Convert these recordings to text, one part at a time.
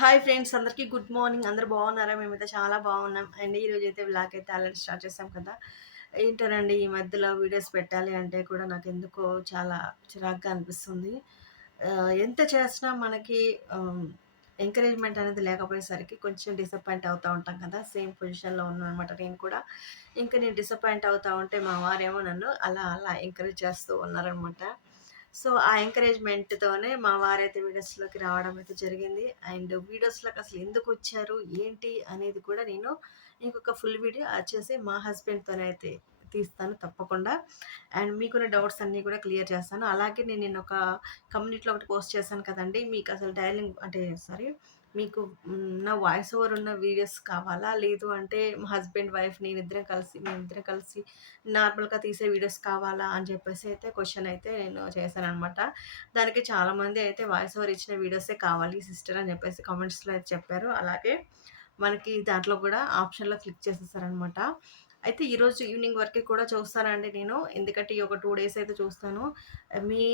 Hi friends అందరికీ good morning. అందరు బాగున్నారా? మేమైతే చాలా బాగున్నాం. అండ్ ఈరోజు అయితే బ్లాక్ అయితే ఆల్రెడీ స్టార్ట్ చేసాం కదా. ఏంటనండి ఈ మధ్యలో వీడియోస్ పెట్టాలి అంటే కూడా నాకు ఎందుకో చాలా చిరాగ్గా అనిపిస్తుంది. ఎంత చేసినా మనకి ఎంకరేజ్మెంట్ అనేది లేకపోయేసరికి కొంచెం డిసప్పాయింట్ అవుతూ ఉంటాం కదా. సేమ్ పొజిషన్లో ఉన్నాను అనమాట నేను కూడా. ఇంకా నేను డిసప్పాయింట్ అవుతూ ఉంటే మా వారేమో నన్ను అలా అలా ఎంకరేజ్ చేస్తూ ఉన్నారనమాట సో ఆ ఎంకరేజ్మెంట్తోనే మా వారైతే వీడియోస్లోకి రావడం అయితే జరిగింది. అండ్ వీడియోస్లోకి అసలు ఎందుకు వచ్చారు? ఏంటి? అనేది కూడా నేను ఇంకొక ఫుల్ వీడియో వచ్చేసి మా హస్బెండ్తోనే అయితే తీస్తాను తప్పకుండా. అండ్ మీకున్న డౌట్స్ అన్నీ కూడా క్లియర్ చేస్తాను. అలాగే నేను ఒక కమ్యూనిటీలో ఒకటి పోస్ట్ చేశాను కదండి మీకు అసలు డైలింగ్ అంటే సారీ మీకు నా వాయిస్ ఓవర్ ఉన్న వీడియోస్ కావాలా? లేదు అంటే మా హస్బెండ్ వైఫ్ నేనిద్దరం కలిసి మేమిద్దరం కలిసి నార్మల్గా తీసే వీడియోస్ కావాలా? అని చెప్పేసి అయితే క్వశ్చన్ అయితే నేను చేశాను అనమాట దానికి చాలామంది అయితే వాయిస్ ఓవర్ ఇచ్చిన వీడియోసే కావాలి సిస్టర్ అని చెప్పేసి కామెంట్స్లో అయితే చెప్పారు. అలాగే మనకి దాంట్లో కూడా ఆప్షన్లో క్లిక్ చేసేసారనమాట అయితే ఈరోజు ఈవినింగ్ వరకు కూడా చూస్తానండి నేను. ఎందుకంటే ఈ ఒక టూ డేస్ అయితే చూస్తాను. మీ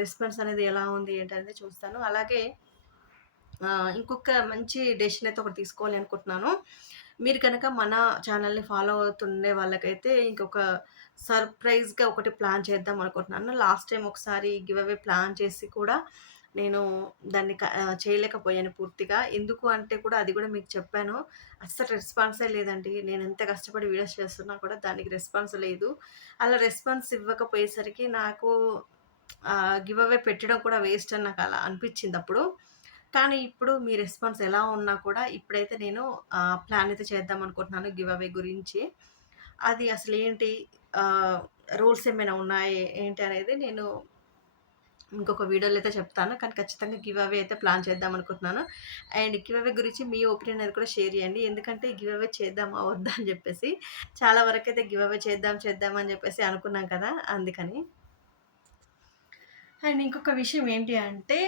రెస్పాన్స్ అనేది ఎలా ఉంది ఏంటనేది చూస్తాను. అలాగే ఇంకొక మంచి డెసిషన్ అయితే ఒకటి తీసుకోవాలి అనుకుంటున్నాను. మీరు కనుక మన ఛానల్ని ఫాలో అవుతుండే వాళ్ళకైతే ఇంకొక సర్ప్రైజ్గా ఒకటి ప్లాన్ చేద్దాం అనుకుంటున్నాను. లాస్ట్ టైం ఒకసారి గివ్ అవే ప్లాన్ చేసి కూడా నేను దాన్ని క- చేయలేకపోయాను పూర్తిగా. ఎందుకు అంటే కూడా అది కూడా మీకు చెప్పాను. అస్సలు రెస్పాన్సే లేదండి. నేను ఎంత కష్టపడి వీడియోస్ చేస్తున్నా కూడా దానికి రెస్పాన్స్ లేదు. అలా రెస్పాన్స్ ఇవ్వకపోయేసరికి నాకు గివ్ అవే పెట్టడం కూడా వేస్ట్ అని నాకు అలా అనిపించింది అప్పుడు. కానీ ఇప్పుడు మీ రెస్పాన్స్ ఎలా ఉన్నా కూడా ఇప్పుడైతే నేను ప్లాన్ అయితే చేద్దాం అనుకుంటున్నాను గివ్ అవే గురించి. అది అసలు ఏంటి? రూల్స్ ఏమైనా ఉన్నాయి? ఏంటి అనేది నేను ఇంకొక వీడియోలో అయితే చెప్తాను. కానీ ఖచ్చితంగా గివ్ అవే అయితే ప్లాన్ చేద్దాం అనుకుంటున్నాను. అండ్ గివ్ అవే గురించి మీ ఒపీనియన్ అనేది కూడా షేర్ చేయండి. ఎందుకంటే గివ్ అవే చేద్దామా? వద్దా? అని చెప్పేసి చాలా వరకు అయితే గివ్ అవే చేద్దాం చేద్దాం అని చెప్పేసి అనుకున్నాం కదా అందుకని. అండ్ ఇంకొక విషయం ఏంటి అంటే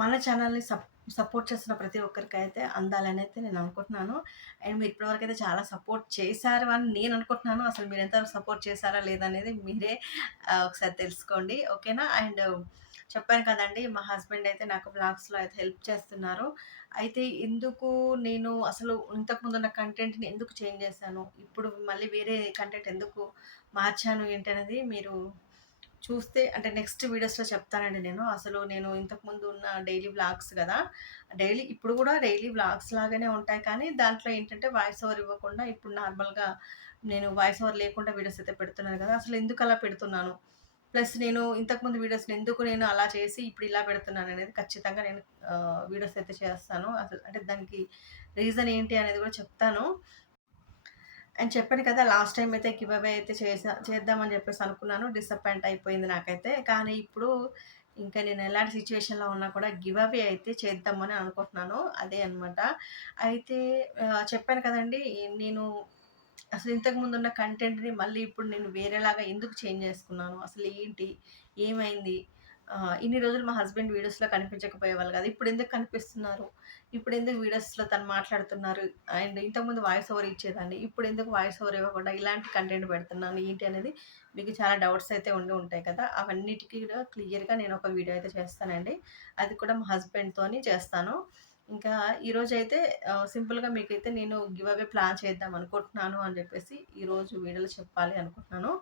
మన ఛానల్ని సప్ సపోర్ట్ చేస్తున్న ప్రతి ఒక్కరికి అయితే అందాలని అయితే నేను అనుకుంటున్నాను. అండ్ మీరు ఇప్పటివరకు అయితే చాలా సపోర్ట్ చేశారు అని నేను అనుకుంటున్నాను. అసలు మీరు ఎంత సపోర్ట్ చేశారా లేదనేది మీరే ఒకసారి తెలుసుకోండి. ఓకేనా? అండ్ చెప్పాను కదండి మా హస్బెండ్ అయితే నాకు బ్లాగ్స్లో అయితే హెల్ప్ చేస్తున్నారు. అయితే ఎందుకు నేను అసలు ఇంతకుముందు ఉన్న కంటెంట్ని ఎందుకు చేంజ్ చేశాను? ఇప్పుడు మళ్ళీ వేరే కంటెంట్ ఎందుకు మార్చాను ఏంటనేది మీరు చూస్తే అంటే నెక్స్ట్ వీడియోస్లో చెప్తానండి నేను. అసలు నేను ఇంతకుముందు ఉన్న డైలీ వ్లాగ్స్ కదా డైలీ ఇప్పుడు కూడా డైలీ వ్లాగ్స్ లాగానే ఉంటాయి. కానీ దాంట్లో ఏంటంటే వాయిస్ ఓవర్ ఇవ్వకుండా ఇప్పుడు నార్మల్గా నేను వాయిస్ ఓవర్ లేకుండా వీడియోస్ అయితే పెడుతున్నాను కదా అసలు ఎందుకు అలా పెడుతున్నాను? ప్లస్ నేను ఇంతకుముందు వీడియోస్ని ఎందుకు నేను అలా చేసి ఇప్పుడు ఇలా పెడుతున్నాను అనేది ఖచ్చితంగా నేను వీడియోస్ అయితే చేస్తాను. అసలు అంటే దానికి రీజన్ ఏంటి అనేది కూడా చెప్తాను. అండ్ చెప్పాను కదా లాస్ట్ టైం అయితే గివ్ అవే అయితే చేసా చేద్దామని చెప్పేసి అనుకున్నాను. డిసప్పాయింట్ అయిపోయింది నాకైతే. కానీ ఇప్పుడు ఇంకా నేను ఎలాంటి సిచ్యువేషన్లో ఉన్నా కూడా గివ్ అవే అయితే చేద్దామని అనుకుంటున్నాను. అదే అనమాట అయితే చెప్పాను కదండి నేను అసలు ఇంతకుముందు ఉన్న కంటెంట్ని మళ్ళీ ఇప్పుడు నేను వేరేలాగా ఎందుకు చేంజ్ చేసుకున్నాను? అసలు ఏంటి? ఏమైంది? ఇన్ని రోజులు మా హస్బెండ్ వీడియోస్లో కనిపించకపోయేవాళ్ళు కదా ఇప్పుడు ఎందుకు కనిపిస్తున్నారు? ఇప్పుడు ఎందుకు వీడియోస్లో తను మాట్లాడుతున్నారు? అండ్ ఇంతకుముందు వాయిస్ ఓవర్ ఇచ్చేదాన్ని. ఇప్పుడు ఎందుకు వాయిస్ ఓవర్ ఇవ్వకుండా ఇలాంటి కంటెంట్ పెడుతున్నాను? ఏంటి అనేది మీకు చాలా డౌట్స్ అయితే ఉండి ఉంటాయి కదా? అవన్నిటికీ కూడా క్లియర్గా నేను ఒక వీడియో అయితే చేస్తానండి. అది కూడా మా హస్బెండ్తోని చేస్తాను. ఇంకా ఈరోజు అయితే సింపుల్గా మీకైతే నేను గివ్ అవే ప్లాన్ చేద్దాం అనుకుంటున్నాను అని చెప్పేసి ఈరోజు వీడియోలో చెప్పాలి అనుకుంటున్నాను.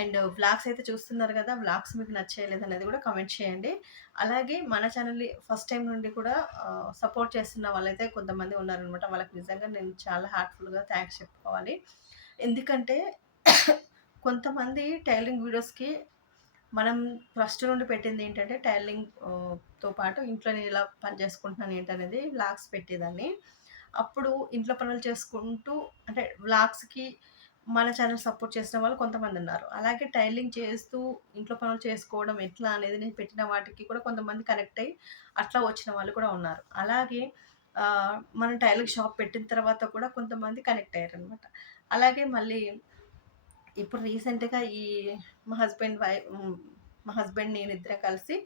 అండ్ వ్లాగ్స్ అయితే చూస్తున్నారు కదా బ్లాగ్స్ మీకు నచ్చేయలేదు అనేది కూడా కామెంట్ చేయండి. అలాగే మన ఛానల్ని ఫస్ట్ టైం నుండి కూడా సపోర్ట్ చేస్తున్న వాళ్ళైతే కొంతమంది ఉన్నారనమాట వాళ్ళకి నిజంగా నేను చాలా హార్ట్ఫుల్గా థ్యాంక్స్ చెప్పుకోవాలి. ఎందుకంటే కొంతమంది టైలరింగ్ వీడియోస్కి మనం ఫస్ట్ నుండి పెట్టింది ఏంటంటే టైలింగ్తో పాటు ఇంట్లో నేను ఇలా పని చేసుకుంటున్నాను ఏంటనేది వ్లాగ్స్ పెట్టేదాన్ని. అప్పుడు ఇంట్లో పనులు చేసుకుంటూ అంటే వ్లాగ్స్కి మన ఛానల్ సపోర్ట్ చేసిన వాళ్ళు కొంతమంది ఉన్నారు. అలాగే టైలింగ్ చేస్తూ ఇంట్లో పనులు చేసుకోవడం ఎట్లా అనేది నేను పెట్టిన వాటికి కూడా కొంతమంది కనెక్ట్ అయ్యి అట్లా వచ్చిన వాళ్ళు కూడా ఉన్నారు. అలాగే మనం టైలింగ్ షాప్ పెట్టిన తర్వాత కూడా కొంతమంది కనెక్ట్ అయ్యారు అనమాట అలాగే మళ్ళీ ఇప్పుడు రీసెంట్గా ఈ మా హస్బెండ్ వై మా హస్బెండ్ నేను ఇద్దరం కలిసి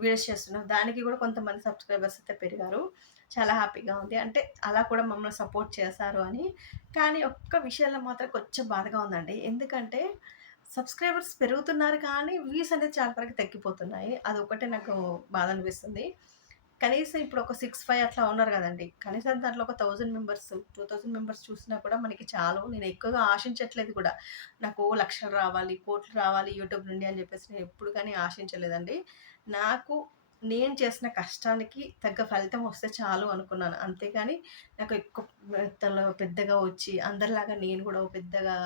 వీడియోస్ చేస్తున్నాం. దానికి కూడా కొంతమంది సబ్స్క్రైబర్స్ అయితే పెరిగారు. చాలా హ్యాపీగా ఉంది. అంటే అలా కూడా మమ్మల్ని సపోర్ట్ చేశారు అని. కానీ ఒక్క విషయంలో మాత్రం కొంచెం బాధగా ఉందండి. ఎందుకంటే సబ్స్క్రైబర్స్ పెరుగుతున్నారు కానీ వ్యూస్ అనేది చాలా వరకు తగ్గిపోతున్నాయి. అది ఒకటే నాకు బాధ అనిపిస్తుంది. కనీసం ఇప్పుడు ఒక సిక్స్ ఫైవ్ అట్లా ఉన్నారు కదండి. కనీసం దాంట్లో ఒక thousand members two thousand members చూసినా కూడా మనకి చాలు. నేను ఎక్కువగా ఆశించట్లేదు కూడా. నాకు లక్షలు రావాలి కోట్లు రావాలి యూట్యూబ్ నుండి అని చెప్పేసి నేను ఎప్పుడు కానీ ఆశించలేదండి. నాకు నేను చేసిన కష్టానికి తగ్గ ఫలితం వస్తే చాలు అనుకున్నాను. అంతేగాని నాకు ఎక్కువ పెద్దగా వచ్చి అందరిలాగా నేను కూడా పెద్దగా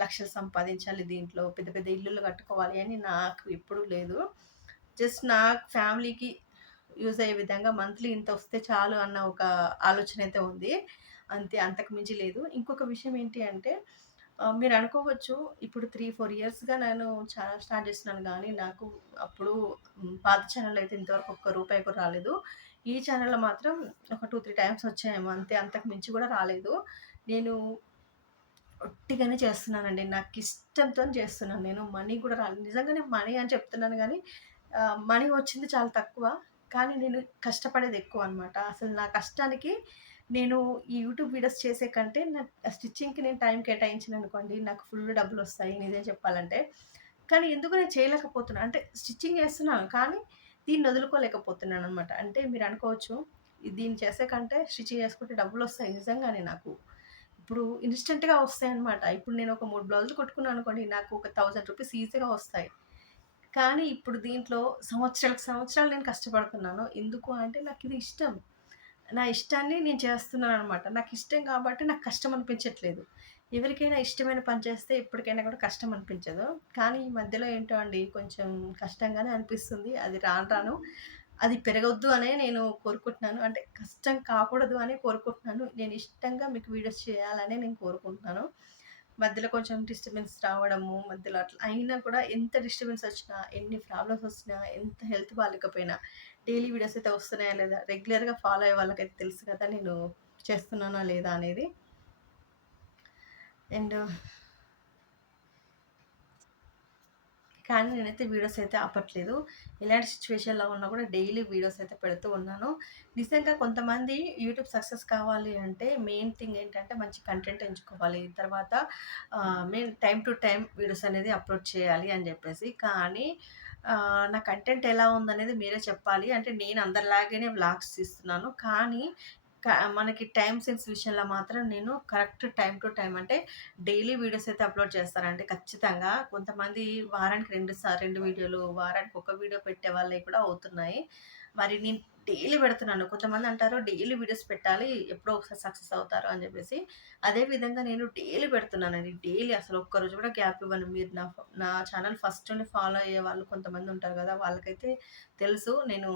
లక్షలు సంపాదించాలి దీంట్లో పెద్ద పెద్ద ఇల్లులు కట్టుకోవాలి అని నాకు ఎప్పుడూ లేదు. జస్ట్ నా ఫ్యామిలీకి యూజ్ అయ్యే విధంగా మంత్లీ ఇంత వస్తే చాలు అన్న ఒక ఆలోచన అయితే ఉంది. అంతే అంతకు మించి లేదు. ఇంకొక విషయం ఏంటి అంటే మీరు అనుకోవచ్చు ఇప్పుడు త్రీ ఫోర్ ఇయర్స్గా నేను ఛానల్ స్టార్ట్ చేస్తున్నాను కానీ నాకు అప్పుడు పాత ఛానల్ అయితే ఇంతవరకు ఒక్క రూపాయి కూడా రాలేదు. ఈ ఛానల్లో మాత్రం ఒక టూ త్రీ టైమ్స్ వచ్చాయేమో అంతే అంతకు మించి కూడా రాలేదు. నేను ఒట్టిగానే చేస్తున్నానండి. నాకు ఇష్టంతో చేస్తున్నాను. నేను మనీ కూడా రాలేదు. నిజంగానే మనీ అని చెప్తున్నాను కానీ మనీ వచ్చింది చాలా తక్కువ. కానీ నేను కష్టపడేది ఎక్కువ అనమాట అసలు నా కష్టానికి నేను ఈ యూట్యూబ్ వీడియోస్ చేసే కంటే నా స్టిచ్చింగ్కి నేను టైం కేటాయించిన అనుకోండి నాకు ఫుల్ డబ్బులు వస్తాయి నిజం చెప్పాలంటే. కానీ ఎందుకు నేను చేయలేకపోతున్నాను అంటే స్టిచ్చింగ్ చేస్తున్నాను కానీ దీన్ని వదులుకోలేకపోతున్నాను అనమాట అంటే మీరు అనుకోవచ్చు దీన్ని చేసే కంటే స్టిచ్చింగ్ చేసుకుంటే డబ్బులు వస్తాయి నిజంగానే నాకు. ఇప్పుడు ఇన్స్టెంట్గా వస్తాయి అనమాట ఇప్పుడు నేను ఒక మూడు బ్లౌజులు కొట్టుకున్నాను అనుకోండి నాకు ఒక థౌజండ్ రూపీస్ ఈజీగా వస్తాయి. కానీ ఇప్పుడు దీంట్లో సంవత్సరాలకు సంవత్సరాలు నేను కష్టపడుతున్నాను. ఎందుకు అంటే నాకు ఇది ఇష్టం. నా ఇష్టాన్ని నేను చేస్తున్నాను అనమాట నాకు ఇష్టం కాబట్టి నాకు కష్టం అనిపించట్లేదు. ఎవరికైనా ఇష్టమైన పని చేస్తే ఎప్పటికైనా కూడా కష్టం అనిపించదు. కానీ ఈ మధ్యలో ఏంటో అండి కొంచెం కష్టంగానే అనిపిస్తుంది. అది రాను రాను. అది పెరగొద్దు అనే నేను కోరుకుంటున్నాను. అంటే కష్టం కాకూడదు అనే కోరుకుంటున్నాను. నేను ఇష్టంగా మీకు వీడియోస్ చేయాలనే నేను కోరుకుంటున్నాను. మధ్యలో కొంచెం డిస్టర్బెన్స్ రావడము మధ్యలో అట్లా అయినా కూడా ఎంత డిస్టర్బెన్స్ వచ్చినా ఎన్ని ప్రాబ్లమ్స్ వచ్చినా ఎంత హెల్త్ బాగాలేకపోయినా డైలీ వీడియోస్ అయితే వస్తున్నాయా లేదా రెగ్యులర్గా ఫాలో అయ్యే వాళ్ళకైతే తెలుసు కదా నేను చేస్తున్నానా లేదా అనేది. అండ్ కానీ నేనైతే వీడియోస్ అయితే ఆపట్లేదు. ఇలాంటి సిచ్యువేషన్లో ఉన్నా కూడా డైలీ వీడియోస్ అయితే పెడుతూ ఉన్నాను. నిజంగా కొంతమంది యూట్యూబ్ సక్సెస్ కావాలి అంటే మెయిన్ థింగ్ ఏంటంటే మంచి కంటెంట్ ఎంచుకోవాలి. తర్వాత main time to time videos అనేది అప్లోడ్ చేయాలి అని చెప్పేసి. కానీ నా కంటెంట్ ఎలా ఉందనేది మీరే చెప్పాలి. అంటే నేను అందరిలాగానే వ్లాగ్స్ తీస్తున్నాను. కానీ మనకి టైం సెన్స్ విషయంలో మాత్రం నేను కరెక్ట్ టైం టు టైం అంటే డైలీ వీడియోస్ అయితే అప్లోడ్ చేస్తానంటే ఖచ్చితంగా. కొంతమంది వారానికి రెండు సార్ రెండు వీడియోలు వారానికి ఒక వీడియో పెట్టే వాళ్ళవి కూడా అవుతున్నాయి. మరి నేను డైలీ పెడుతున్నాను. కొంతమంది అంటారు డైలీ వీడియోస్ పెట్టాలి ఎప్పుడో ఒకసారి సక్సెస్ అవుతారు అని చెప్పేసి. అదే విధంగా నేను డైలీ పెడుతున్నానండి. డైలీ అసలు ఒక్కరోజు కూడా గ్యాప్ ఇవ్వను. మీరు నా నా ఛానల్ ఫస్ట్ నుండి ఫాలో అయ్యే వాళ్ళు కొంతమంది ఉంటారు కదా వాళ్ళకైతే తెలుసు. నేను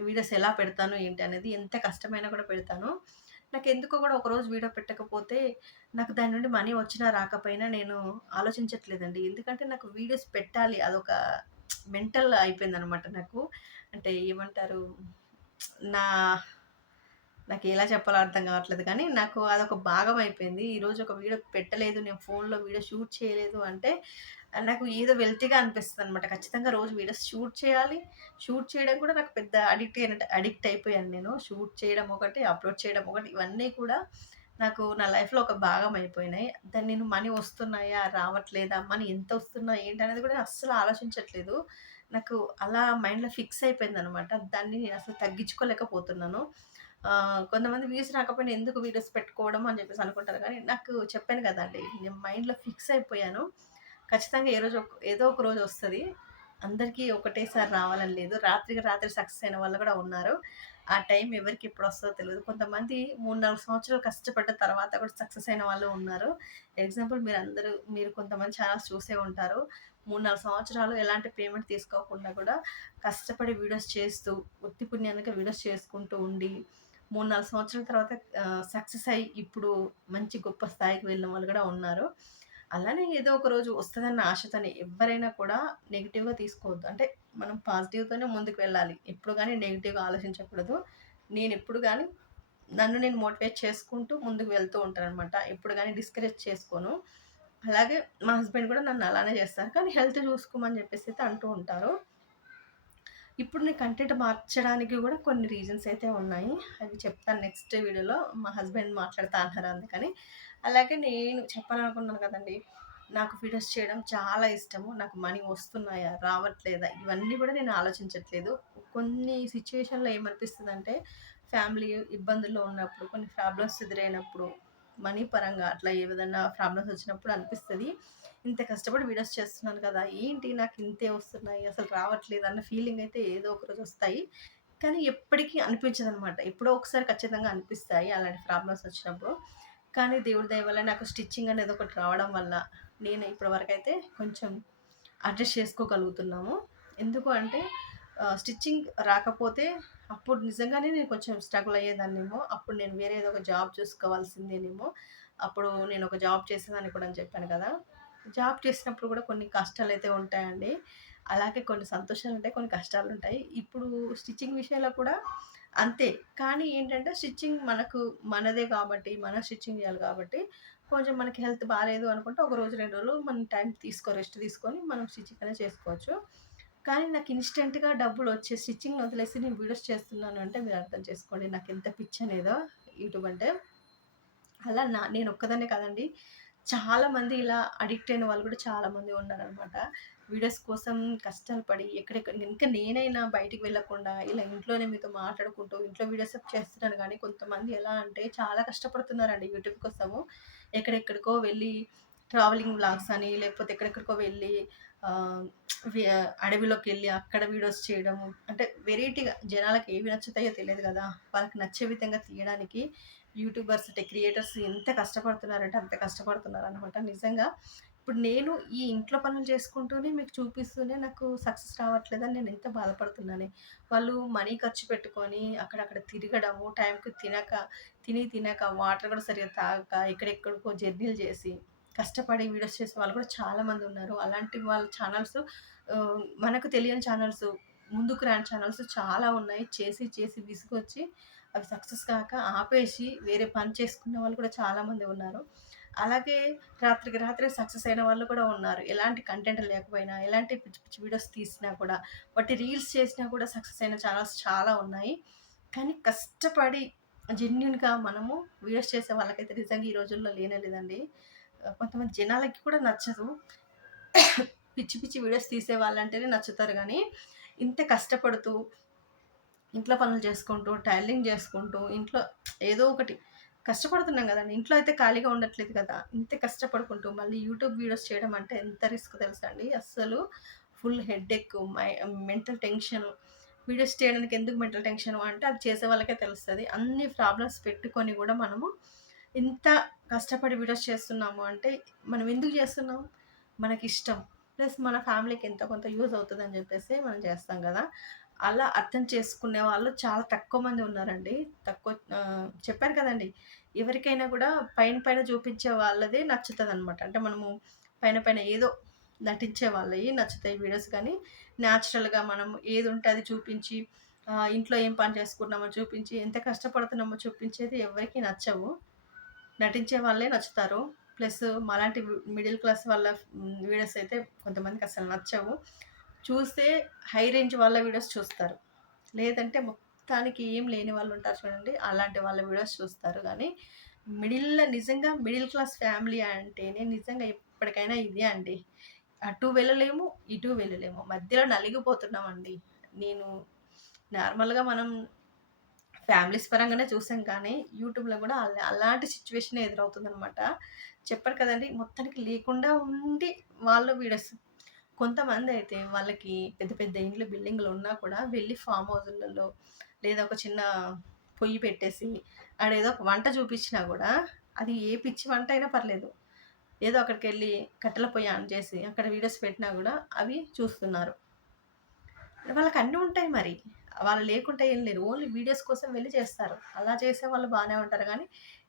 వీడియోస్ ఎలా పెడతాను ఏంటి అనేది ఎంత కష్టమైనా కూడా పెడతాను. నాకు ఎందుకో కూడా ఒకరోజు వీడియో పెట్టకపోతే నాకు దాని నుండి మనీ వచ్చినా రాకపోయినా నేను ఆలోచించట్లేదండి. ఎందుకంటే నాకు వీడియోస్ పెట్టాలి. అదొక మెంటల్ అయిపోయింది అనమాట నాకు. అంటే ఏమంటారు? నా నాకు ఎలా చెప్పాలో అర్థం కావట్లేదు కానీ నాకు అదొక భాగం అయిపోయింది. ఈరోజు ఒక వీడియో పెట్టలేదు. నేను ఫోన్లో వీడియో షూట్ చేయలేదు అంటే నాకు ఏదో వెల్తీగా అనిపిస్తుంది అనమాట ఖచ్చితంగా రోజు వీడియోస్ షూట్ చేయాలి. షూట్ చేయడం కూడా నాకు పెద్ద అడిక్ట్ అయినట్టు అడిక్ట్ అయిపోయాను నేను. షూట్ చేయడం ఒకటి అప్లోడ్ చేయడం ఒకటి ఇవన్నీ కూడా నాకు నా లైఫ్లో ఒక భాగం అయిపోయినాయి. దాన్ని నేను మనీ వస్తున్నాయా రావట్లేదా మనీ ఎంత వస్తున్నా ఏంటి అనేది కూడా అస్సలు ఆలోచించట్లేదు. నాకు అలా మైండ్లో ఫిక్స్ అయిపోయింది అనమాట దాన్ని నేను అసలు తగ్గించుకోలేకపోతున్నాను. కొంతమంది వ్యూస్ రాకపోయినా ఎందుకు వీడియోస్ పెట్టుకోవడం అని చెప్పేసి అనుకుంటారు. కానీ నాకు చెప్పాను కదండి నేను మైండ్లో ఫిక్స్ అయిపోయాను. ఖచ్చితంగా ఏ రోజు ఏదో ఒక రోజు వస్తుంది. అందరికీ ఒకటేసారి రావాలని లేదు. రాత్రికి రాత్రి సక్సెస్ అయిన వాళ్ళు కూడా ఉన్నారు. ఆ టైం ఎవరికి ఎప్పుడు వస్తుందో తెలియదు కొంతమంది మూడు నాలుగు సంవత్సరాలు కష్టపడ్డ తర్వాత కూడా సక్సెస్ అయిన వాళ్ళు ఉన్నారు. ఎగ్జాంపుల్ మీరు అందరూ మీరు కొంతమంది ఛానల్స్ చూసే ఉంటారు. మూడు నాలుగు సంవత్సరాలు ఎలాంటి పేమెంట్ తీసుకోకుండా కూడా కష్టపడి వీడియోస్ చేస్తూ వృత్తి పుణ్యానికి వీడియోస్ చేసుకుంటూ ఉండి మూడు నాలుగు సంవత్సరాల తర్వాత సక్సెస్ అయ్యి ఇప్పుడు మంచి గొప్ప స్థాయికి వెళ్ళిన వాళ్ళు కూడా ఉన్నారు. అలానే ఏదో ఒక రోజు వస్తుందన్న ఆశతోనే ఎవరైనా కూడా నెగిటివ్గా తీసుకోవద్దు. అంటే మనం పాజిటివ్తోనే ముందుకు వెళ్ళాలి. ఎప్పుడు కానీ నెగిటివ్గా ఆలోచించకూడదు. నేను ఎప్పుడు కానీ నన్ను నేను మోటివేట్ చేసుకుంటూ ముందుకు వెళ్తూ ఉంటాను అనమాట ఎప్పుడు కానీ డిస్కరేజ్ చేసుకోను. అలాగే మా హస్బెండ్ కూడా నన్ను అలానే చేస్తారు. కానీ హెల్త్ చూసుకోమని చెప్పేసి అయితే అంటూ ఉంటారు. ఇప్పుడు నేను కంటెంట్ మార్చడానికి కూడా కొన్ని రీజన్స్ అయితే ఉన్నాయి. అవి చెప్తాను నెక్స్ట్ వీడియోలో మా హస్బెండ్ మాట్లాడుతా అన్నారు అందుకని. అలాగే నేను చెప్పాలనుకున్నాను కదండి నాకు వీడియోస్ చేయడం చాలా ఇష్టము నాకు మనీ వస్తున్నాయా రావట్లేదా ఇవన్నీ కూడా నేను ఆలోచించట్లేదు. కొన్ని సిచ్యువేషన్లో ఏమనిపిస్తుందంటే ఫ్యామిలీ ఇబ్బందుల్లో ఉన్నప్పుడు కొన్ని ప్రాబ్లమ్స్ ఎదురైనప్పుడు మనీ పరంగా అట్లా ఏ విధంగా ప్రాబ్లమ్స్ వచ్చినప్పుడు అనిపిస్తుంది ఇంత కష్టపడి వీడియోస్ చేస్తున్నాను కదా ఏంటి నాకు ఇంతే వస్తున్నాయి అసలు రావట్లేదు అన్న ఫీలింగ్ అయితే ఏదో ఒక రోజు వస్తాయి. కానీ ఎప్పటికీ అనిపించదు అనమాట ఎప్పుడో ఒకసారి ఖచ్చితంగా అనిపిస్తాయి అలాంటి ప్రాబ్లమ్స్ వచ్చినప్పుడు. కానీ దేవుడి దయ వల్ల నాకు స్టిచ్చింగ్ అనేది ఒకటి రావడం వల్ల నేను ఇప్పటివరకు అయితే కొంచెం అడ్జస్ట్ చేసుకోగలుగుతున్నాము. ఎందుకు అంటే స్టిచ్చింగ్ రాకపోతే అప్పుడు నిజంగానే నేను కొంచెం స్ట్రగుల్ అయ్యేదాన్నేమో అప్పుడు నేను వేరే ఏదో ఒక జాబ్ చూసుకోవాల్సిందేనేమో అప్పుడు నేను ఒక జాబ్ చేసేదాన్ని కూడా అని చెప్పాను కదా. జాబ్ చేసినప్పుడు కూడా కొన్ని కష్టాలు అయితే ఉంటాయండి. అలాగే కొన్ని సంతోషాలు ఉంటాయి కొన్ని కష్టాలు ఉంటాయి ఇప్పుడు స్టిచ్చింగ్ విషయంలో కూడా అంతే. కానీ ఏంటంటే స్టిచ్చింగ్ మనకు మనదే కాబట్టి మన స్టిచ్చింగ్ చేయాలి కాబట్టి కొంచెం మనకి హెల్త్ బాగాలేదు అనుకుంటే ఒక రోజు రెండు రోజులు మనం టైం తీసుకో రెస్ట్ తీసుకొని మనం స్టిచ్చింగ్ అనేది చేసుకోవచ్చు. కానీ నాకు ఇన్స్టెంట్గా డబ్బులు వచ్చే స్టిచ్చింగ్ వదిలేసి నేను వీడియోస్ చేస్తున్నాను అంటే మీరు అర్థం చేసుకోండి నాకు ఎంత పిచ్చి అనేదో యూట్యూబ్ అంటే. అలా నా నేను ఒక్కదాన్నే కాదండి. చాలామంది ఇలా అడిక్ట్ అయిన వాళ్ళు కూడా చాలామంది ఉన్నారనమాట వీడియోస్ కోసం కష్టాలు పడి ఎక్కడెక్కడ ఇంకా నేనైనా బయటికి వెళ్ళకుండా ఇలా ఇంట్లోనే మీతో మాట్లాడుకుంటూ ఇంట్లో వీడియోస్ చేస్తున్నాను. కానీ కొంతమంది ఎలా అంటే చాలా కష్టపడుతున్నారండి యూట్యూబ్ కోసము. ఎక్కడెక్కడికో వెళ్ళి ట్రావెలింగ్ వ్లాగ్స్ అని లేకపోతే ఎక్కడెక్కడికో వెళ్ళి అడవిలోకి వెళ్ళి అక్కడ వీడియోస్ చేయడం. అంటే వెరైటీగా జనాలకు ఏవి నచ్చుతాయో తెలియదు కదా. వాళ్ళకి నచ్చే విధంగా తీయడానికి యూట్యూబర్స్ అంటే క్రియేటర్స్ ఎంత కష్టపడుతున్నారంటే అంత కష్టపడుతున్నారు అనమాట నిజంగా ఇప్పుడు నేను ఈ ఇంట్లో పనులు చేసుకుంటూనే మీకు చూపిస్తూనే నాకు సక్సెస్ రావట్లేదని నేను ఎంత బాధపడుతున్నాను. వాళ్ళు మనీ ఖర్చు పెట్టుకొని అక్కడక్కడ తిరగడము టైంకి తినక తిని తినక వాటర్ కూడా సరిగ్గా తాగక ఎక్కడెక్కడికో జర్నీలు చేసి కష్టపడి వీడియోస్ చేసే వాళ్ళు కూడా చాలామంది ఉన్నారు. అలాంటి వాళ్ళ ఛానల్స్ మనకు తెలియని ఛానల్స్ ముందుకు రాని ఛానల్స్ చాలా ఉన్నాయి. చేసి చేసి విసుగొచ్చి అవి సక్సెస్ కాక ఆపేసి వేరే పని చేసుకున్న వాళ్ళు కూడా చాలామంది ఉన్నారు. అలాగే రాత్రికి రాత్రి సక్సెస్ అయిన వాళ్ళు కూడా ఉన్నారు. ఎలాంటి కంటెంట్ లేకపోయినా ఎలాంటి పిచ్చి పిచ్చి వీడియోస్ తీసినా కూడా వాటి రీల్స్ చేసినా కూడా సక్సెస్ అయిన ఛానల్స్ చాలా ఉన్నాయి. కానీ కష్టపడి జెన్యున్గా మనము వీడియోస్ చేసే వాళ్ళకైతే నిజంగా ఈ రోజుల్లో లేనే లేదండి కొంతమంది జనాలకి కూడా నచ్చదు. పిచ్చి పిచ్చి వీడియోస్ తీసే వాళ్ళంటేనే నచ్చుతారు కానీ ఇంత కష్టపడుతూ ఇంట్లో పనులు చేసుకుంటూ టైలింగ్ చేసుకుంటూ ఇంట్లో ఏదో ఒకటి కష్టపడుతున్నాం కదండి. ఇంట్లో అయితే ఖాళీగా ఉండట్లేదు కదా. ఇంత కష్టపడుకుంటూ మళ్ళీ యూట్యూబ్ వీడియోస్ చేయడం అంటే ఎంత రిస్క్ తెలుసా అండి అస్సలు full headache my mental tension. Videos చేయడానికి ఎందుకు మెంటల్ టెన్షన్ అంటే అది చేసే వాళ్ళకే తెలుస్తుంది. అన్ని ప్రాబ్లమ్స్ పెట్టుకొని కూడా మనము ఇంత కష్టపడి వీడియోస్ చేస్తున్నాము అంటే మనం ఎందుకు చేస్తున్నాం? మనకి ఇష్టం ప్లస్ మన ఫ్యామిలీకి ఎంత కొంత యూజ్ అవుతుంది అని చెప్పేసి మనం చేస్తాం కదా. అలా అర్థం చేసుకునే వాళ్ళు చాలా తక్కువ మంది ఉన్నారండి. తక్కువ చెప్పారు కదండి. ఎవరికైనా కూడా పైన పైన చూపించే వాళ్ళదే నచ్చుతుంది అనమాట అంటే మనము పైన పైన ఏదో నటించే వాళ్ళవి నచ్చుతాయి వీడియోస్ కానీ న్యాచురల్గా మనం ఏది ఉంటే అది చూపించి ఇంట్లో ఏం పని చేసుకుంటున్నామో చూపించి ఎంత కష్టపడుతున్నామో చూపించేది ఎవరికి నచ్చవు. నటించే వాళ్ళే నచ్చుతారు. ప్లస్ మాలాంటి మిడిల్ క్లాస్ వాళ్ళ వీడియోస్ అయితే కొంతమందికి అసలు నచ్చవు. చూస్తే హై రేంజ్ వాళ్ళ వీడియోస్ చూస్తారు. లేదంటే మొత్తానికి ఏం లేని వాళ్ళు ఉంటారు చూడండి అలాంటి వాళ్ళ వీడియోస్ చూస్తారు. కానీ మిడిల్లో నిజంగా మిడిల్ క్లాస్ ఫ్యామిలీ అంటేనే నిజంగా ఎప్పటికైనా ఇదే అండి. అటు వెళ్ళలేము ఇటు వెళ్ళలేము. మధ్యలో నలిగిపోతున్నామండి. నేను నార్మల్గా మనం ఫ్యామిలీస్ పరంగానే చూసాం కానీ యూట్యూబ్లో కూడా అలాంటి సిచ్యువేషన్ ఎదురవుతుందనమాట చెప్పారు కదండి మొత్తానికి లేకుండా ఉండి వాళ్ళు వీడియోస్ కొంతమంది అయితే వాళ్ళకి పెద్ద పెద్ద ఇండ్లు బిల్డింగ్లు ఉన్నా కూడా వెళ్ళి ఫామ్ హౌజులలో లేదా ఒక చిన్న పొయ్యి పెట్టేసి ఆడేదో ఒక వంట చూపించినా కూడా అది ఏ పిచ్చి వంట అయినా పర్లేదు. ఏదో అక్కడికి వెళ్ళి కట్టెల పొయ్యి ఆన్ చేసి అక్కడ వీడియోస్ పెట్టినా కూడా అవి చూస్తున్నారు. వాళ్ళకి అన్నీ ఉంటాయి మరి. వాళ్ళు లేకుంటే ఏం లేదు ఓన్లీ వీడియోస్ కోసం వెళ్ళి చేస్తారు. అలా చేసే వాళ్ళు బాగానే ఉంటారు కానీ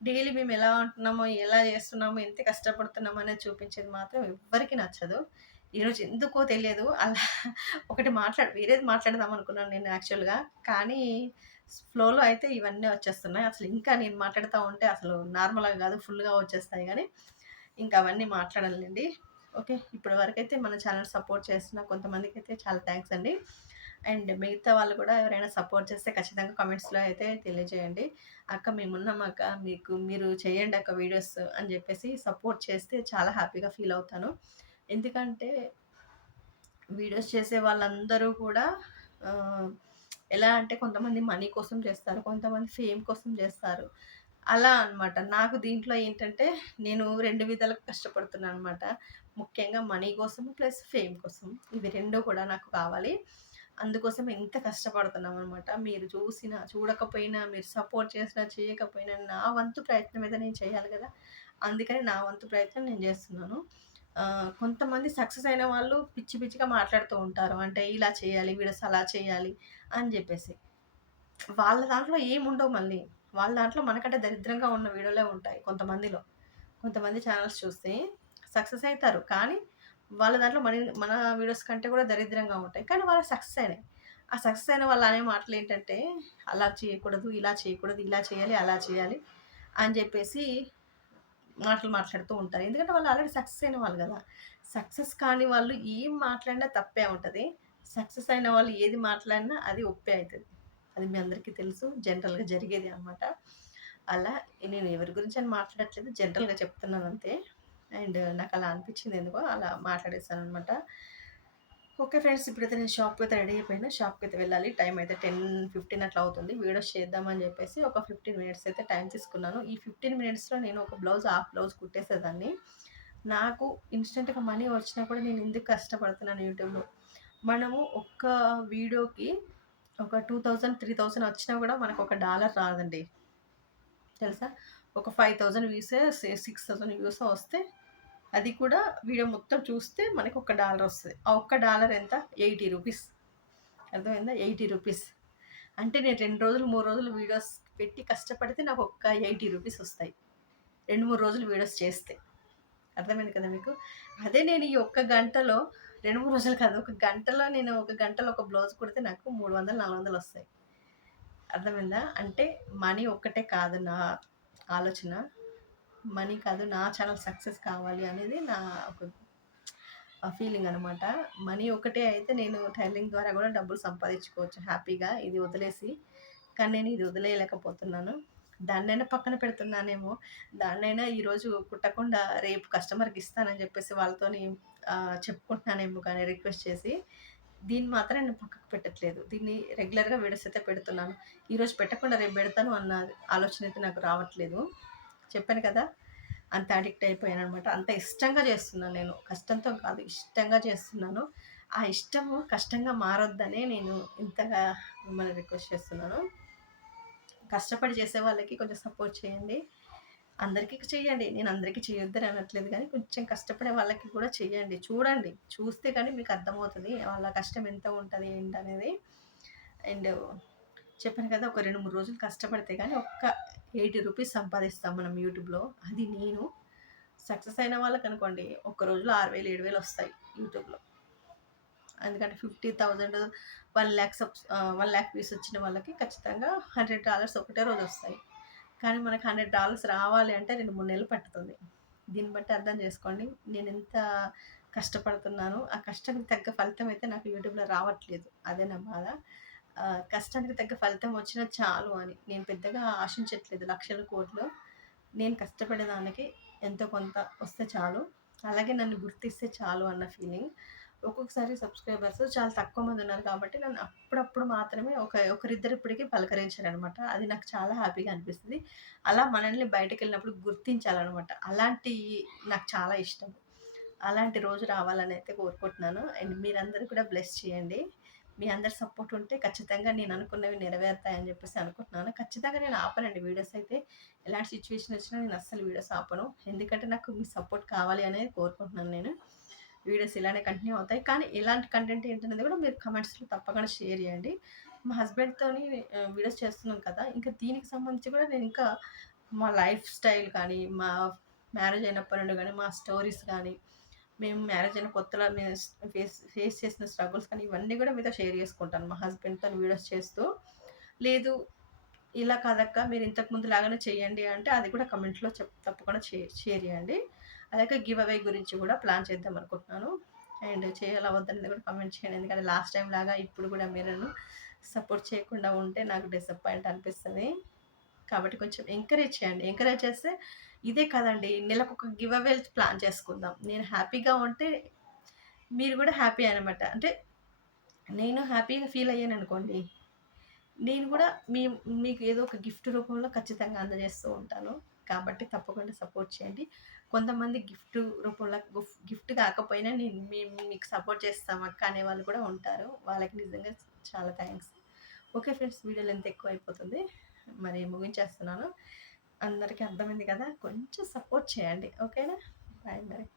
డైలీ మేము ఎలా ఉంటున్నామో ఎలా చేస్తున్నామో ఎంత కష్టపడుతున్నామో అనేది చూపించేది మాత్రం ఎవ్వరికి నచ్చదు. ఈరోజు ఎందుకో తెలియదు. అలా ఒకటి మాట్లాడ వేరేది మాట్లాడదాం అనుకున్నాను నేను యాక్చువల్గా కానీ ఫ్లోలో అయితే ఇవన్నీ వచ్చేస్తున్నాయి. అసలు ఇంకా నేను మాట్లాడుతూ ఉంటే అసలు నార్మల్గా కాదు ఫుల్గా వచ్చేస్తాయి కానీ ఇంకా అవన్నీ మాట్లాడాలండి. ఓకే ఇప్పటి వరకు అయితే మన ఛానల్ సపోర్ట్ చేస్తున్న కొంతమందికి అయితే చాలా థ్యాంక్స్ అండి. అండ్ మిగతా వాళ్ళు కూడా ఎవరైనా సపోర్ట్ చేస్తే ఖచ్చితంగా కామెంట్స్లో అయితే తెలియజేయండి. అక్క మేమున్నాం అక్క మీకు మీరు చేయండి అక్క వీడియోస్ అని చెప్పేసి సపోర్ట్ చేస్తే చాలా హ్యాపీగా ఫీల్ అవుతాను. ఎందుకంటే వీడియోస్ చేసే వాళ్ళందరూ కూడా ఎలా అంటే కొంతమంది మనీ కోసం చేస్తారు కొంతమంది ఫేమ్ కోసం చేస్తారు. అలా అనమాట నాకు దీంట్లో ఏంటంటే నేను రెండు విధాలకు కష్టపడుతున్నాను అనమాట ముఖ్యంగా మనీ కోసం ప్లస్ ఫేమ్ కోసం. ఇవి రెండు కూడా నాకు కావాలి. అందుకోసం ఎంత కష్టపడుతున్నాం అనమాట మీరు చూసినా చూడకపోయినా మీరు సపోర్ట్ చేసినా చేయకపోయినా నా వంతు ప్రయత్నం అయితే నేను చేయాలి కదా. అందుకని నా వంతు ప్రయత్నం నేను చేస్తున్నాను. కొంతమంది సక్సెస్ అయిన వాళ్ళు పిచ్చి పిచ్చిగా మాట్లాడుతూ ఉంటారు. అంటే ఇలా చేయాలి వీడియోస్ అలా చేయాలి అని చెప్పేసి. వాళ్ళ దాంట్లో ఏముండవు మళ్ళీ. వాళ్ళ దాంట్లో మనకంటే దరిద్రంగా ఉన్న వీడియోలే ఉంటాయి కొంతమందిలో. కొంతమంది ఛానల్స్ చూస్తే సక్సెస్ అవుతారు కానీ వాళ్ళ దాంట్లో మన మన వీడియోస్ కంటే కూడా దరిద్రంగా ఉంటాయి. కానీ వాళ్ళు సక్సెస్ అయినాయి. ఆ సక్సెస్ అయిన వాళ్ళు అనే మాటలు ఏంటంటే అలా చేయకూడదు ఇలా చేయకూడదు ఇలా చేయాలి అలా చేయాలి అని చెప్పేసి మాటలు మాట్లాడుతూ ఉంటారు. ఎందుకంటే వాళ్ళు ఆల్రెడీ సక్సెస్ అయిన వాళ్ళు కదా. సక్సెస్ కాని వాళ్ళు ఏం మాట్లాడినా తప్పే ఉంటుంది. సక్సెస్ అయిన వాళ్ళు ఏది మాట్లాడినా అది ఒప్పే అవుతుంది అది మీ అందరికీ తెలుసు. జనరల్గా జరిగేది అనమాట అలా నేను ఎవరి గురించి అని మాట్లాడట్లేదు. జనరల్గా చెప్తున్నాను అంతే. అండ్ నాకు అలా అనిపించింది ఎందుకో అలా మాట్లాడేస్తాను అనమాట ఓకే ఫ్రెండ్స్ ఇప్పుడైతే నేను షాప్కి అయితే రెడీ అయిపోయినా. షాప్కి అయితే వెళ్ళాలి. టైం అయితే టెన్ ఫిఫ్టీన్ అట్లా అవుతుంది. వీడియోస్ చేద్దామని చెప్పేసి ఒక ఫిఫ్టీన్ మినిట్స్ అయితే టైం తీసుకున్నాను. ఈ ఫిఫ్టీన్ మినిట్స్లో నేను ఒక బ్లౌజ్ హాఫ్ బ్లౌజ్ కుట్టేసేదాన్ని. నాకు ఇన్స్టెంట్గా మనీ వచ్చినా కూడా నేను ఎందుకు కష్టపడుతున్నాను యూట్యూబ్లో? మనము ఒక్క వీడియోకి ఒక టూ థౌజండ్ త్రీ థౌజండ్ వచ్చినా కూడా మనకు ఒక డాలర్ రాదండి. తెలుసా? ఒక ఫైవ్ థౌజండ్ వ్యూసే సిక్స్ థౌజండ్ వ్యూస్ వస్తే అది కూడా వీడియో మొత్తం చూస్తే మనకు ఒక డాలర్ వస్తుంది. ఆ ఒక్క డాలర్ ఎంత? Eighty rupees. అర్థమైందా? Eighty rupees. అంటే నేను రెండు రోజులు మూడు రోజులు వీడియోస్ పెట్టి కష్టపడితే నాకు ఒక్క ఎయిటీ రూపీస్ వస్తాయి. రెండు మూడు రోజులు వీడియోస్ చేస్తే. అర్థమైంది కదా మీకు? అదే నేను ఈ ఒక్క గంటలో రెండు మూడు రోజులు కాదు ఒక గంటలో నేను ఒక గంటలో ఒక బ్లౌజ్ కుడితే నాకు మూడు వందలు నాలుగు వందలు వస్తాయి. అర్థమైందా? అంటే మనీ ఒక్కటే కాదు నా ఆలోచన. మనీ కాదు నా ఛానల్ సక్సెస్ కావాలి అనేది నా ఒక ఫీలింగ్ అనమాట మనీ ఒకటే అయితే నేను టైలింగ్ ద్వారా కూడా డబ్బులు సంపాదించుకోవచ్చు హ్యాపీగా ఇది వదిలేసి. కానీ నేను ఇది వదిలేయలేకపోతున్నాను. దాన్నైనా పక్కన పెడుతున్నానేమో. దాన్నైనా ఈరోజు కుట్టకుండా రేపు కస్టమర్కి ఇస్తానని చెప్పేసి వాళ్ళతోని చెప్పుకుంటున్నానేమో కానీ రిక్వెస్ట్ చేసి దీన్ని మాత్రం నేను పక్కకు పెట్టట్లేదు. దీన్ని రెగ్యులర్గా వీడియోస్ అయితే పెడుతున్నాను. ఈరోజు పెట్టకుండా రేపు పెడతాను అన్న ఆలోచన అయితే నాకు రావట్లేదు. చెప్పాను కదా అంత అడిక్ట్ అయిపోయాను అనమాట అంత ఇష్టంగా చేస్తున్నాను నేను. కష్టంతో కాదు ఇష్టంగా చేస్తున్నాను. ఆ ఇష్టము కష్టంగా మారొద్దనే నేను ఇంతగా మిమ్మల్ని రిక్వెస్ట్ చేస్తున్నాను. కష్టపడి చేసే వాళ్ళకి కొంచెం సపోర్ట్ చేయండి. అందరికీ చేయండి. నేను అందరికీ చేయొద్దని అనట్లేదు కానీ కొంచెం కష్టపడే వాళ్ళకి కూడా చేయండి. చూడండి. చూస్తే కానీ మీకు అర్థమవుతుంది. వాళ్ళ కష్టం ఎంత ఉంటుంది ఏంటనేది. అండ్ చెప్పాను కదా ఒక రెండు మూడు రోజులు కష్టపడితే కానీ ఒక్క ఎయిటీ రూపీస్ సంపాదిస్తాం మనం యూట్యూబ్లో. అది నేను సక్సెస్ అయిన వాళ్ళకి అనుకోండి ఒక్క రోజులో ఆరు వేలు ఏడు వేలు వస్తాయి యూట్యూబ్లో. ఎందుకంటే fifty thousand one lakh sub one lakh views వచ్చిన వాళ్ళకి ఖచ్చితంగా హండ్రెడ్ డాలర్స్ ఒకటే రోజు వస్తాయి. కానీ మనకు హండ్రెడ్ డాలర్స్ రావాలి అంటే రెండు మూడు నెలలు పట్టుతుంది. దీన్ని బట్టి అర్థం చేసుకోండి. నేను ఎంత కష్టపడుతున్నాను ఆ కష్టానికి తగ్గ ఫలితం అయితే నాకు యూట్యూబ్లో రావట్లేదు. అదే నా బాధ. కష్టానికి తగ్గ ఫలితం వచ్చినా చాలు అని. నేను పెద్దగా ఆశించట్లేదు లక్షల కోట్లు. నేను కష్టపడేదానికి ఎంతో కొంత వస్తే చాలు. అలాగే నన్ను గుర్తిస్తే చాలు అన్న ఫీలింగ్ ఒక్కొక్కసారి సబ్స్క్రైబర్స్ చాలా తక్కువ మంది ఉన్నారు కాబట్టి నన్ను అప్పుడప్పుడు మాత్రమే ఒక ఒకరిద్దరు ఇప్పటికీ పలకరించారనమాట అది నాకు చాలా హ్యాపీగా అనిపిస్తుంది. అలా మనల్ని బయటకు వెళ్ళినప్పుడు గుర్తించాలన్నమాట. అలాంటి నాకు చాలా ఇష్టం. అలాంటి రోజు రావాలని అయితే కోరుకుంటున్నాను. అండ్ మీరందరూ కూడా బ్లెస్ చేయండి. మీ అందరి సపోర్ట్ ఉంటే ఖచ్చితంగా నేను అనుకున్నవి నెరవేరుతాయని చెప్పేసి అనుకుంటున్నాను. ఖచ్చితంగా నేను ఆపనండి వీడియోస్ అయితే. ఎలాంటి సిచ్యువేషన్ వచ్చినా నేను అస్సలు వీడియోస్ ఆపను. ఎందుకంటే నాకు మీ సపోర్ట్ కావాలి అనేది కోరుకుంటున్నాను నేను. వీడియోస్ ఇలానే కంటిన్యూ అవుతాయి. కానీ ఇలాంటి కంటెంట్ ఏంటనేది కూడా మీరు కమెంట్స్లో తప్పకుండా షేర్ చేయండి. మా హస్బెండ్తో వీడియోస్ చేస్తున్నాం కదా. ఇంకా దీనికి సంబంధించి కూడా నేను ఇంకా మా లైఫ్ స్టైల్ కానీ మా మ్యారేజ్ అయినప్పటి నుండి కానీ మా స్టోరీస్ కానీ మేము మ్యారేజ్ అయిన కొత్తలో మేము ఫేస్ ఫేస్ చేసిన స్ట్రగుల్స్ కానీ ఇవన్నీ కూడా మీతో షేర్ చేసుకుంటాను మా హస్బెండ్తో వీడియోస్ చేస్తూ. లేదు ఇలా కాదక్క మీరు ఇంతకు ముందు లాగానే చేయండి అంటే అది కూడా కమెంట్లో చెప్ తప్పకుండా షేర్ చేయండి. అలాగే గివ్ అవే గురించి కూడా ప్లాన్ చేద్దాం అనుకుంటున్నాను. అండ్ చేయాలా వద్దనేది కూడా కమెంట్ చేయండి. ఎందుకంటే లాస్ట్ టైం లాగా ఇప్పుడు కూడా మీరు సపోర్ట్ చేయకుండా ఉంటే నాకు డిసప్పాయింట్ అనిపిస్తుంది. కాబట్టి కొంచెం ఎంకరేజ్ చేయండి. ఎంకరేజ్ చేస్తే ఇదే కదండి నెలకు ఒక గివ్ అవే ప్లాన్ చేసుకుందాం. నేను హ్యాపీగా ఉంటే మీరు కూడా హ్యాపీ అనమాట. అంటే నేను హ్యాపీగా ఫీల్ అయ్యాను అనుకోండి నేను కూడా మీ మీకు ఏదో ఒక గిఫ్ట్ రూపంలో ఖచ్చితంగా అందజేస్తూ ఉంటాను. కాబట్టి తప్పకుండా సపోర్ట్ చేయండి. కొంతమంది గిఫ్ట్ రూపంలో గిఫ్ట్ కాకపోయినా నేను మేము మీకు సపోర్ట్ చేస్తాం అక్క అనే వాళ్ళు కూడా ఉంటారు. వాళ్ళకి నిజంగా చాలా థ్యాంక్స్ ఓకే ఫ్రెండ్స్ వీడియోలు ఎంత ఎక్కువ అయిపోతుంది మరి ముగించేస్తున్నాను. అందరికీ అర్థమైంది కదా? కొంచెం సపోర్ట్ చేయండి. ఓకేనా బాయ్ మరి.